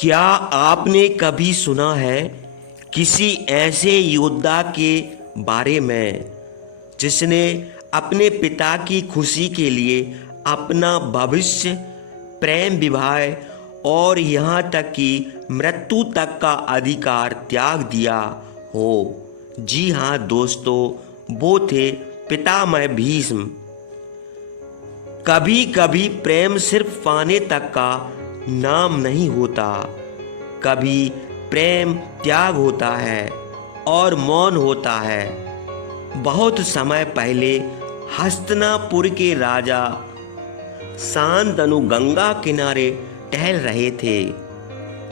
क्या आपने कभी सुना है किसी ऐसे योद्धा के बारे में जिसने अपने पिता की खुशी के लिए अपना भविष्य, प्रेम, विवाह और यहाँ तक कि मृत्यु तक का अधिकार त्याग दिया हो? जी हाँ दोस्तों, वो थे पितामह भीष्म। कभी कभी प्रेम सिर्फ पाने तक का नाम नहीं होता, कभी प्रेम त्याग होता है और मौन होता है। बहुत समय पहले हस्तिनापुर के राजा शांतनु गंगा किनारे टहल रहे थे।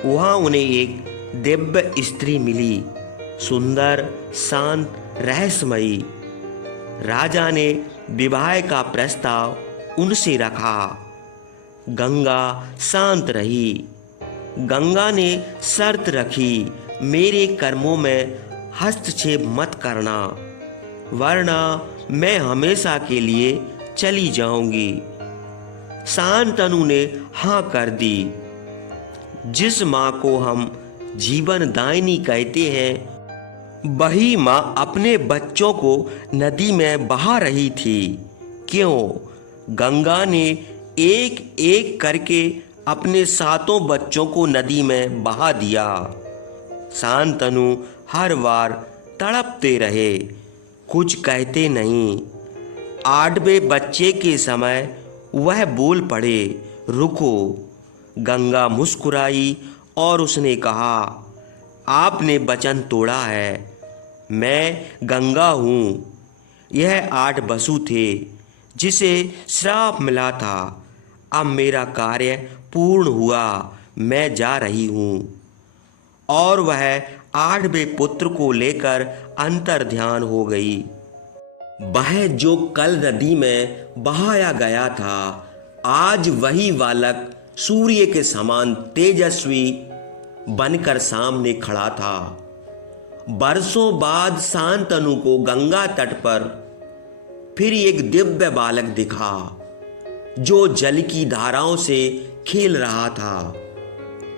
वहां उन्हें एक दिव्य स्त्री मिली, सुंदर, शांत, रहस्यमयी। राजा ने विवाह का प्रस्ताव उनसे रखा। गंगा शांत रही। गंगा ने शर्त रखी, मेरे कर्मों में हस्तक्षेप मत करना, वरना मैं हमेशा के लिए चली जाऊंगी। शांतनु ने हाँ कर दी। जिस माँ को हम जीवन दायिनी कहते हैं, वही माँ अपने बच्चों को नदी में बहा रही थी। क्यों? गंगा ने एक एक करके अपने 7 बच्चों को नदी में बहा दिया। शांतनु हर बार तड़पते रहे, कुछ कहते नहीं। 8वें बच्चे के समय वह बोल पड़े, रुको। गंगा मुस्कुराई और उसने कहा, आपने वचन तोड़ा है। मैं गंगा हूँ। यह 8 वसु थे जिसे श्राप मिला था। अब मेरा कार्य पूर्ण हुआ, मैं जा रही हूँ। और वह 8वें पुत्र को लेकर अंतर्ध्यान हो गई। वह जो कल नदी में बहाया गया था, आज वही बालक सूर्य के समान तेजस्वी बनकर सामने खड़ा था। बरसों बाद शांतनु को गंगा तट पर फिर एक दिव्य बालक दिखा, जो जल की धाराओं से खेल रहा था।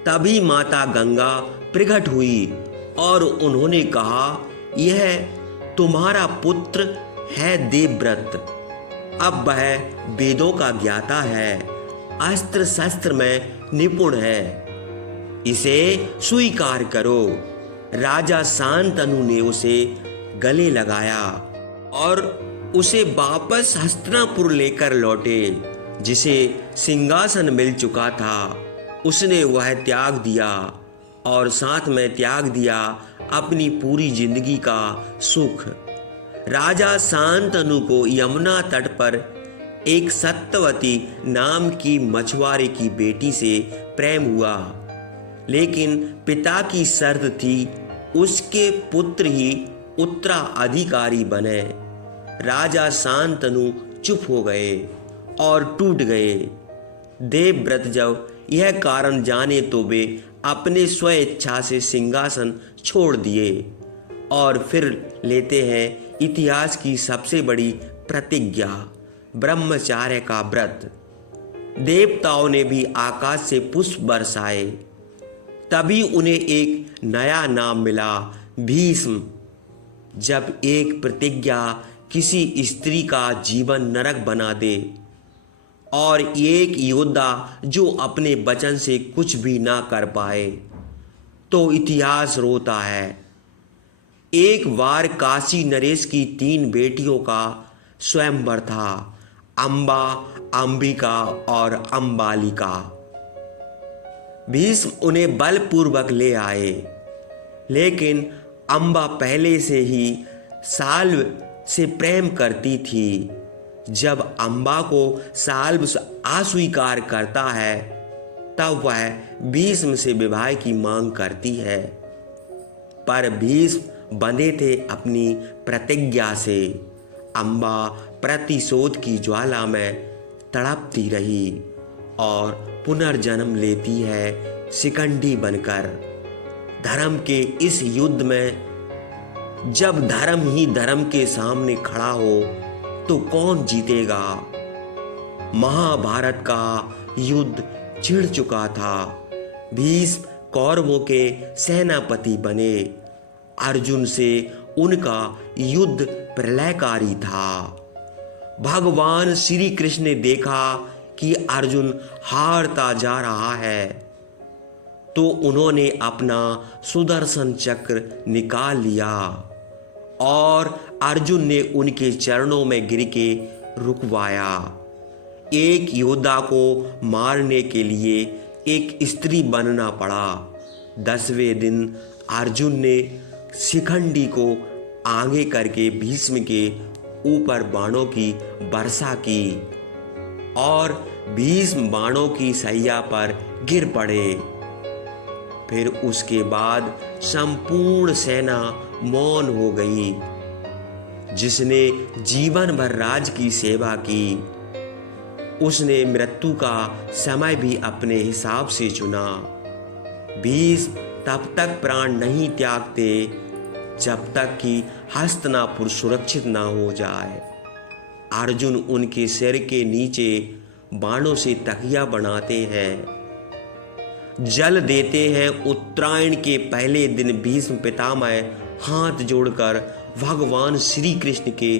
तभी माता गंगा प्रकट हुई और उन्होंने कहा, यह तुम्हारा पुत्र है देवव्रत। अब वह वेदों का ज्ञाता है, अस्त्र शस्त्र में निपुण है, इसे स्वीकार करो। राजा शांतनु ने उसे गले लगाया और उसे वापस हस्तिनापुर लेकर लौटे। जिसे सिंहासन मिल चुका था, उसने वह त्याग दिया और साथ में त्याग दिया अपनी पूरी जिंदगी का सुख। राजा शांतनु को यमुना तट पर एक सत्यवती नाम की मछुआरे की बेटी से प्रेम हुआ, लेकिन पिता की शर्त थी उसके पुत्र ही उत्तराधिकारी बने। राजा शांतनु चुप हो गए और टूट गए। देवव्रत जब यह कारण जाने तो वे अपने स्वेच्छा से सिंहासन छोड़ दिए और फिर लेते हैं इतिहास की सबसे बड़ी प्रतिज्ञा, ब्रह्मचार्य का व्रत। देवताओं ने भी आकाश से पुष्प बरसाए, तभी उन्हें एक नया नाम मिला, भीष्म। जब एक प्रतिज्ञा किसी स्त्री का जीवन नरक बना दे और एक योद्धा जो अपने वचन से कुछ भी ना कर पाए, तो इतिहास रोता है। एक बार काशी नरेश की 3 बेटियों का स्वयंवर था, अंबा, अंबिका और अंबालिका। भीष्म उन्हें बलपूर्वक ले आए, लेकिन अंबा पहले से ही साल्व से प्रेम करती थी। जब अंबा को साल्व अस्वीकार करता है, तब वह भीष्म से विवाह की मांग करती है, पर भीष्म बंधे थे अपनी प्रतिज्ञा से। अंबा प्रतिशोध की ज्वाला में तड़पती रही और पुनर्जन्म लेती है शिखंडी बनकर। धर्म के इस युद्ध में जब धर्म ही धर्म के सामने खड़ा हो, तो कौन जीतेगा? महाभारत का युद्ध छिड़ चुका था। भीष्म कौरवों के सेनापति बने। अर्जुन से उनका युद्ध प्रलयकारी था। भगवान श्री कृष्ण ने देखा कि अर्जुन हारता जा रहा है, तो उन्होंने अपना सुदर्शन चक्र निकाल लिया और अर्जुन ने उनके चरणों में गिर के रुकवाया। एक योद्धा को मारने के लिए एक स्त्री बनना पड़ा। 10वें दिन अर्जुन ने शिखंडी को आगे करके भीष्म के ऊपर बाणों की वर्षा की और भीष्म बाणों की सैया पर गिर पड़े। फिर उसके बाद संपूर्ण सेना मौन हो गई। जिसने जीवन भर राज की सेवा की, उसने मृत्यु का समय भी अपने हिसाब से चुना। भीष्म तब तक प्राण नहीं त्यागते जब तक कि हस्तिनापुर सुरक्षित ना हो जाए। अर्जुन उनके सिर के नीचे बाणों से तकिया बनाते हैं, जल देते हैं। उत्तरायण के पहले दिन भीष्म पितामह हाथ जोड़कर भगवान श्री कृष्ण के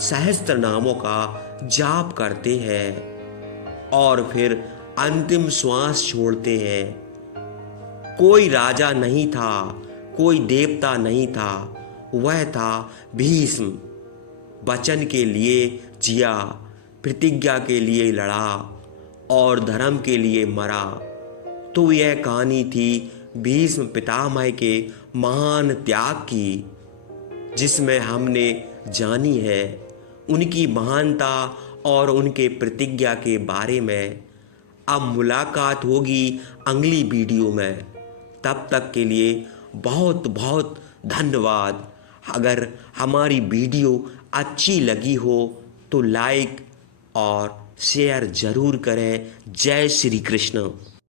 सहस्त्र नामों का जाप करते हैं और फिर अंतिम श्वास छोड़ते हैं। कोई राजा नहीं था, कोई देवता नहीं था, वह था भीष्म। वचन के लिए जिया, प्रतिज्ञा के लिए लड़ा और धर्म के लिए मरा। तो यह कहानी थी भीष्म पितामह के महान त्याग की, जिसमें हमने जानी है उनकी महानता और उनके प्रतिज्ञा के बारे में। अब मुलाकात होगी अगली वीडियो में। तब तक के लिए बहुत बहुत धन्यवाद। अगर हमारी वीडियो अच्छी लगी हो तो लाइक और शेयर ज़रूर करें। जय श्री कृष्ण।